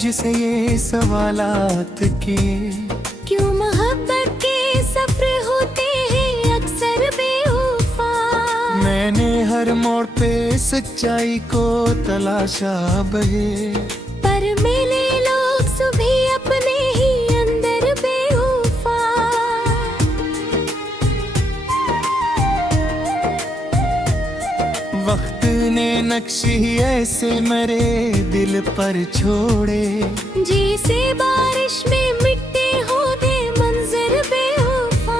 तुझसे ये सवालात किए। क्यों मोहब्बत के सफर होते हैं अक्सर बेवफा। मैंने हर मोड़ पे सच्चाई को तलाशा बहे, पर मिले लोग सुबह अपने ही अंदर बेवफा। वक्त ने नक्श ही ऐसे मेरे दिल पर छोड़े, जैसे बारिश में मिट्टी हो दे मंजर बेवफा।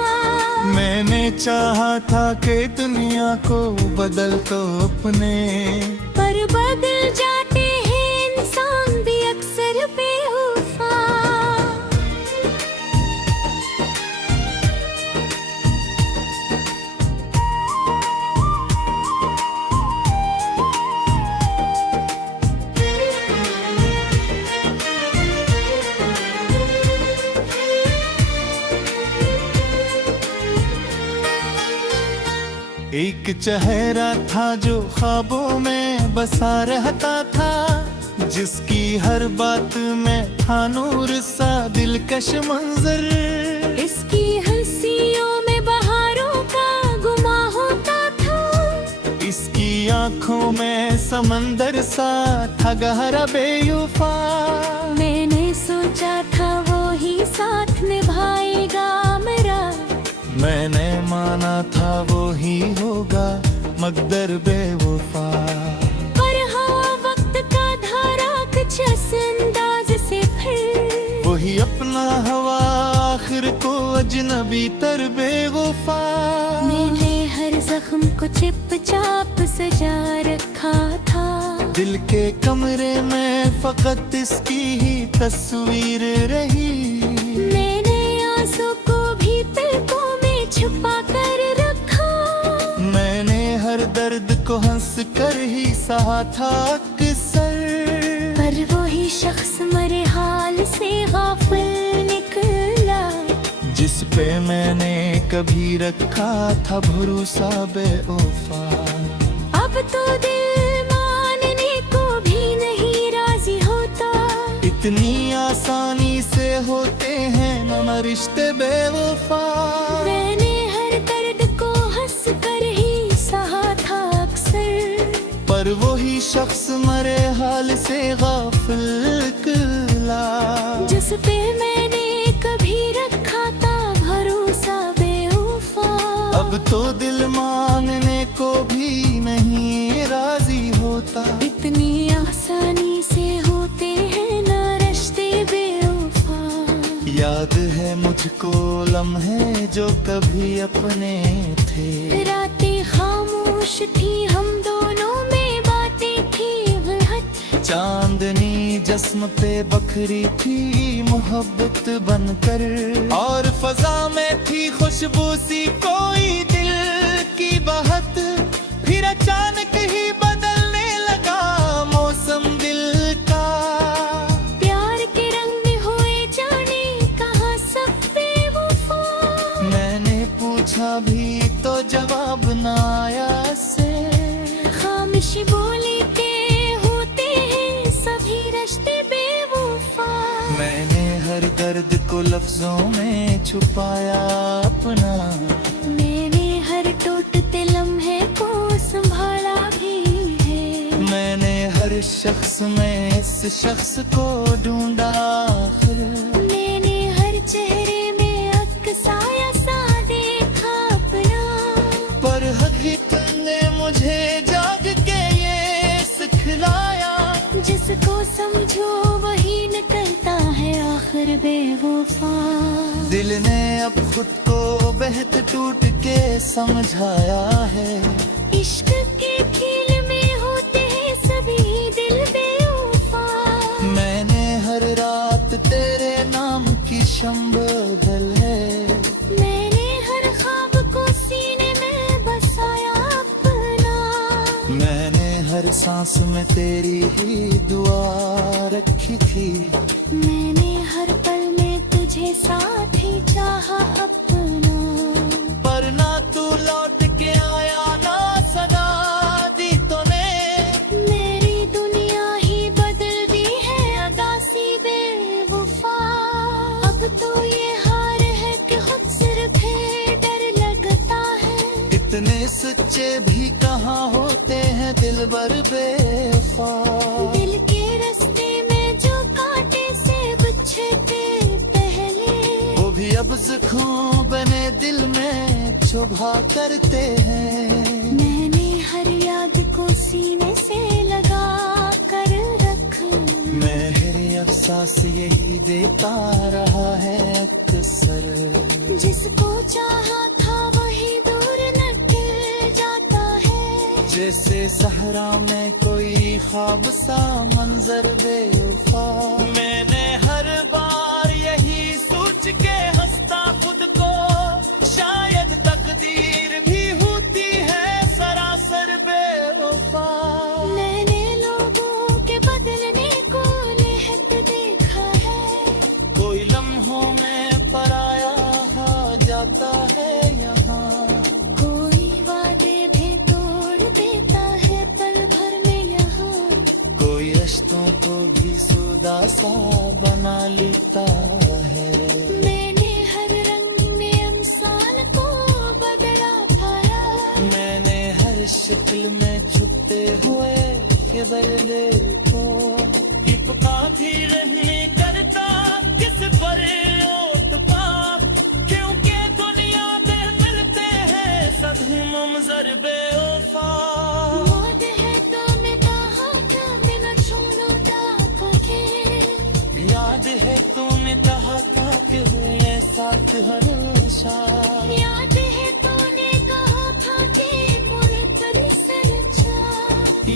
मैंने चाहा था कि दुनिया को बदल तो अपने, पर बदल जाते हैं इंसान भी अक्सर बेवफा। एक चेहरा था जो ख्वाबों में बसा रहता था, जिसकी हर बात में था नूर सा दिलकश मंजर। इसकी हंसियों में बहारों का गुमा होता था, इसकी आंखों में समंदर सा था गहरा बेयुफा। मैंने सोचा था वो ही साथ निभाएगा मेरा, मैंने माना था वो ही होगा मगर बेवफा। पर हवा वक्त का धारा कुछ इस अंदाज से फिर, वही अपना हवा आखिर को अजनबी तर बेवफा। मैंने हर जख्म को चिप चाप सजा रखा था, दिल के कमरे में फकत इसकी ही तस्वीर रही। मैंने आंसू को भी पलकों में छुपा कर रखा, मैंने हर दर्द को हंस कर ही सहा था अक्सर। पर वही शख्स मरे हाल से गाफिल निकला, जिस पे मैंने कभी रखा था भरोसा बेवफा। अब तो दिल मानने को भी नहीं राजी होता, इतनी आसानी से होते हैं न रिश्ते बेवफा। मैंने हर दर्द को हंस कर ही सहा था अक्सर, पर वही शख्स मरे हाल से गाफिल निकला, जिस पे मैंने कभी रखा था भरोसा बेवफा। अब तो दिल मांगने को भी नहीं राजी होता, इतनी आसानी से होते हैं ना रिश्ते बेवफा। याद है मुझको लम्हे जो कभी अपने थे, रातें खामोश थी हम दोनों में बातें थी गलत, चांदनी जिस्म पे बखरी थी मोहब्बत बनकर, और फजा में थी खुशबू सी कोई दिल की बहत। फिर अचानक ही बदलने लगा मौसम दिल का, प्यार के रंग हुए जाने कहाँ सब बेवफा। मैंने पूछा भी तो जवाब न आया से, खामोशी बोली के होते हैं सभी रिश्ते बेवफा। मैंने हर दर्द को लफ्जों में छुपाया अपना, मैंने हर टूटते लम्हे को संभाला भी है, मैंने हर शख्स में इस शख्स को ढूंढा आखिर। मैंने हर चेहरे में अक्साया सा देखा अपना, पर हकीकत ने मुझे जाग के ये सिखलाया, जिसको समझो वही निकलता है आखिर बेवफा। दिल ने अब खुद को बेहद टूट के समझाया है, इश्क के खेल में होते हैं सभी दिल बेवफा। मैंने हर रात तेरे नाम की शम्ब बदल है, मैंने हर ख्वाब को सीने में बसाया अपना, मैंने हर सांस में तेरी ही दुआ रखी थी, मैंने हर पल में तुझे साथ ही चाहा अपना। पर ना तू लौट के आया ना सदा दी तूने, मेरी दुनिया ही बदल दी है अदा सी इतने सच्चे भी कहाँ होते हैं दिलबर बेवफा। दिल के रास्ते में जो कांटे से गुच्छे थे पहले, वो भी अब ज़ख्म बने दिल में चुभा करते हैं। मैंने हर याद को सीने से लगा कर रख, मेरे अफसास यही देता रहा है अक्सर। जिसको चाहा था वही दूर निकल जाता है, जैसे सहरा में कोई ख्वाब सा मंजर बेवफा। मैंने हर बार यही सोच के हंसता खुद को, शायद तकदीर भी होती है सरासर बेवफा। मैंने लोगों के बदलने को निहत देखा है, कोई लम्हों में पराया आ जाता है यहाँ। कोई वादे भी तोड़ देता है पल भर में यहाँ, कोई रिश्तों को भी सुदा सा बना लेता है। मैंने हर रंग में इंसान को बदला पाया, मैंने हर शक्ल में छुपते हुए बदले को। हिपका भी नहीं करता किस पर ओतपाप, क्योंकि दुनिया में मिलते हैं सभी मुमज़र बेवफा। मौत है तो मैं कहाँ था बिना छोड़ो दाग के, याद है तूने कहा था कि ये साथ हमेशा। याद है तूने कहा था कि पूरे तरह से अच्छा,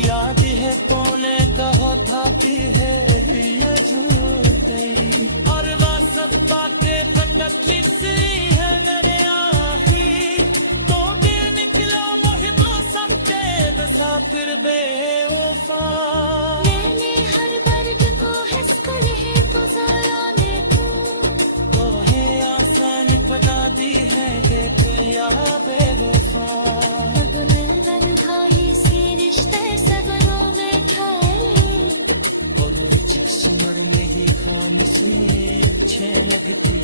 याद है तूने कहा था कि है ये झूठी, और वह सब बातें फटकती सी है मेरे आही। तो दिल निकला मुहिबो सबके बेसातिर बेवफा। मैंने हर बर्ड को हंस कर है गुजारा ने तो है आसान बना दी है ये दुनिया बेवफा। तन्हाई से रिश्ते सगरों में खाए, और चिक सिमर में ही खाने से अच्छे लगती।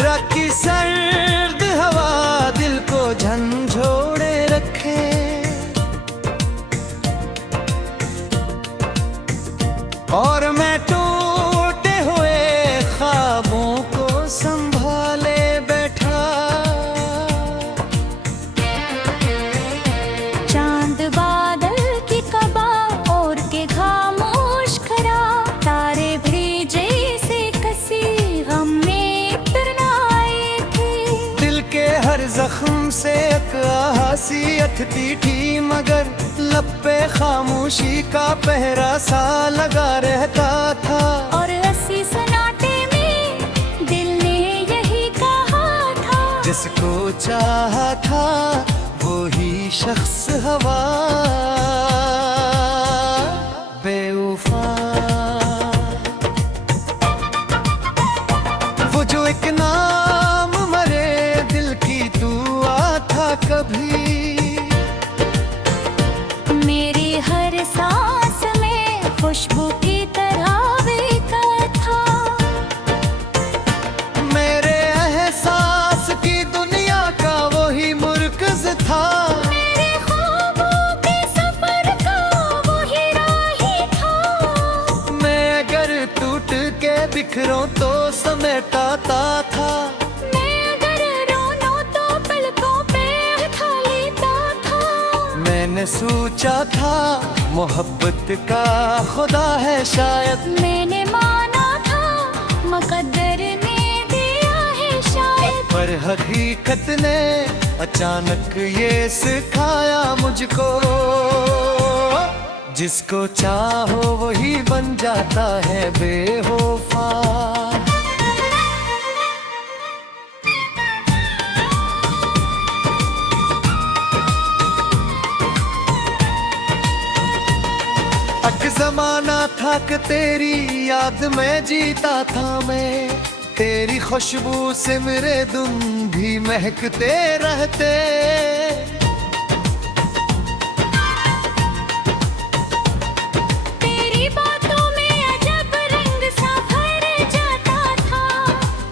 राखी सर्द हवा दिल को झंझोड़े रखे, और मैं टूटे हुए ख्वाबों को संभाले बैठा। चांद बादल की कबा और के खामोश खरा, तारे भी जैसे कसी गम में तरना आए थे। दिल के हर जख्म से एक हसीयत थी, मगर लब पे खामोशी का पहरा सा लगा रहता था। और ऐसी सन्नाटे में दिल ने यही कहा था, जिसको चाहा था वो ही शख्स हवा बेवफा। वो जो एक नाम मरे दिल की दुआ था कभी, मेरी हर सांस में खुशबू की तरह बिका था। मेरे एहसास की दुनिया का वही मुर्कज़ था। मेरे ख्वाबों के सफर का वही राही था। मैं अगर टूट के बिखरूं तो समेटाता था, मैं अगर रोऊं तो पलकों पे उठा लेता था। मैंने सोचा था मोहब्बत का खुदा है शायद, मैंने माना था मुकद्दर ने दिया है शायद। पर हकीकत ने अचानक ये सिखाया मुझको, जिसको चाहो वही बन जाता है बेवफा। एक जमाना था कि तेरी याद में जीता था मैं, तेरी खुशबू से मेरे दिन भी महकते रहते। तेरी बातों में अजब रंग सा भर जाता था,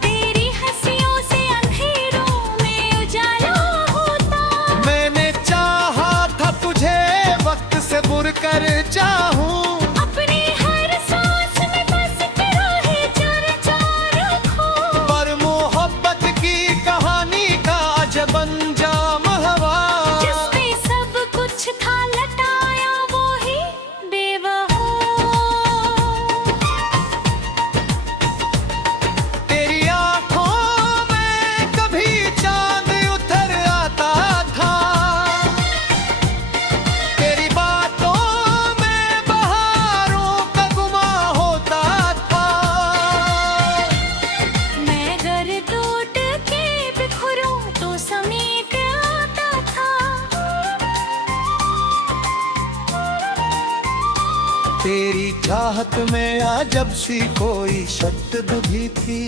तेरी हंसियों से अंधेरों में उजाला होता। मैंने चाहा था तुझे वक्त से बुर कर चाहूं, अपनी हर सांस में बस तेरा ही चर्चा रखूं। पर मोहब्बत की कहानी का अजब अंजाम हवा, जिसपे सब कुछ था लटाया वो ही बेवफा। तेरी आंखों में कभी चांद उतर आता था, तेरी बातों में बहारों का गुमा होता था। मैं घर टूट के बिखरूं तो समेट आता था। तेरी चाहत में अजब सी कोई शक्ल भी थी,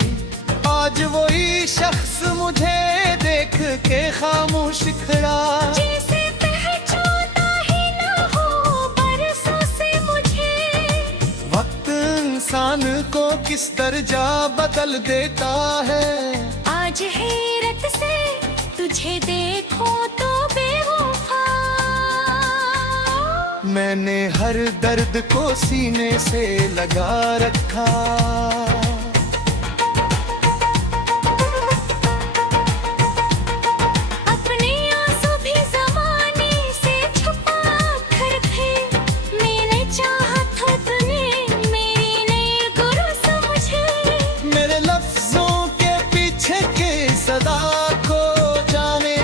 आज वही शख्स मुझे देख के खामोश खड़ा। जैसे पहचाना ही ना हो बरसों से मुझे, वक्त इंसान को किस दर्जा बदल देता है। आज हैरत से तुझे देखूं तो बेवफा। मैंने हर दर्द को सीने से लगा रखा, अपने आंसू भी ज़माने से छुपा कर थे। मैंने चाहा था तूने मेरी नई गुरु समझे। मेरे लफ्जों के पीछे के सदा को जाने।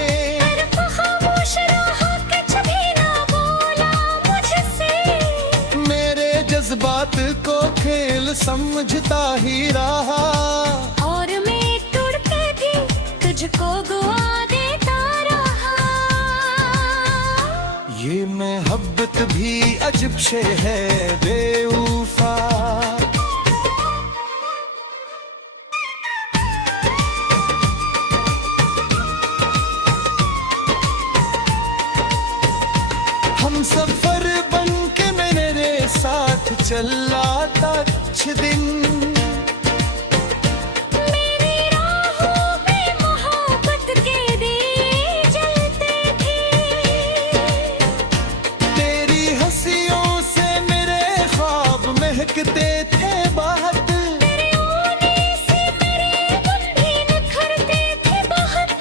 पर खामोश रहा कुछ भी ना बोला मुझसे। मेरे जज्बात को खेल समझता ही रहा, और मैं टूट के भी तुझको गुआ देता रहा। ये मोहब्बत भी अजब से है बेवफा। हम सफर बन के मेरे साथ चला था कुछ दिन, मेरी राहों पे मोहब्बत के दिए जलते थे। तेरी हंसियों से मेरे ख्वाब महकते थे बहुत, तेरे होने से मेरे दिन भी निखरते थे बहुत।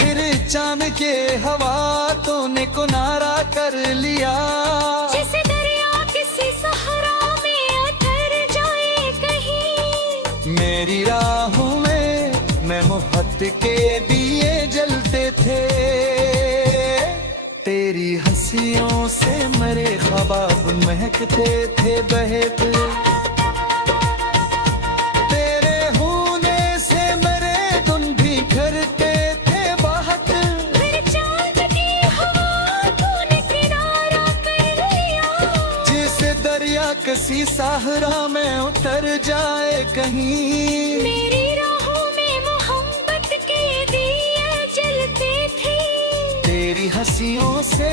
फिर चांद के हवा तूने किनारा कर लिया। जैसे दरिया किसी सहरा में उतर जाए कहीं, मेरी राहों में मोहब्बत के दिए जलते थे। तेरी हंसियों से मेरे ख्वाब महकते थे बहक, तेरे होने से मेरे दिन भी करते थे बहुत। फिर चांद की हवा तूने किनारा कर लिया। जैसे दरिया किसी सहरा में उतर जाए कहीं, मेरी राहों में मोहब्बत के दिए जलते थे। तेरी हंसियों से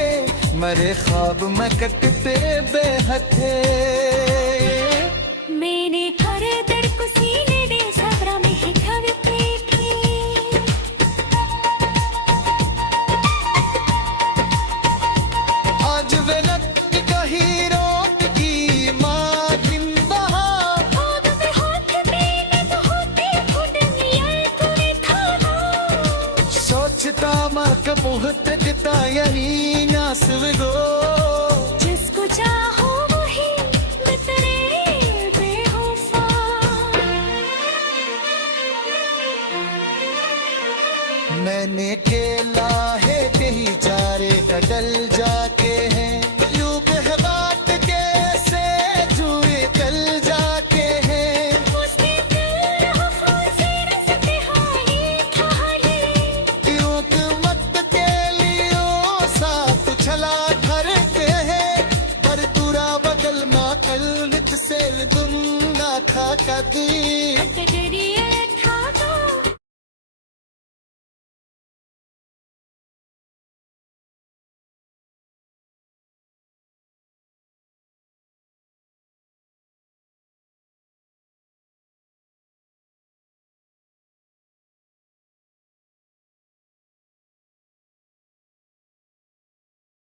मेरे ख्वाब महकते बेहद थे। मैंने हर दर्द को सीने दे सब्र में ही ढलते थे। आज वेलक कहीं रोट की मागिन बहार, हाथ में हाथ देने तो होते खुद नियर तूने था। सोचता माँ का बहुत किता यही नास गो, जिसको चाहो वही बतरे बेवफा। मैंने केला है कहीं चारे का डल जा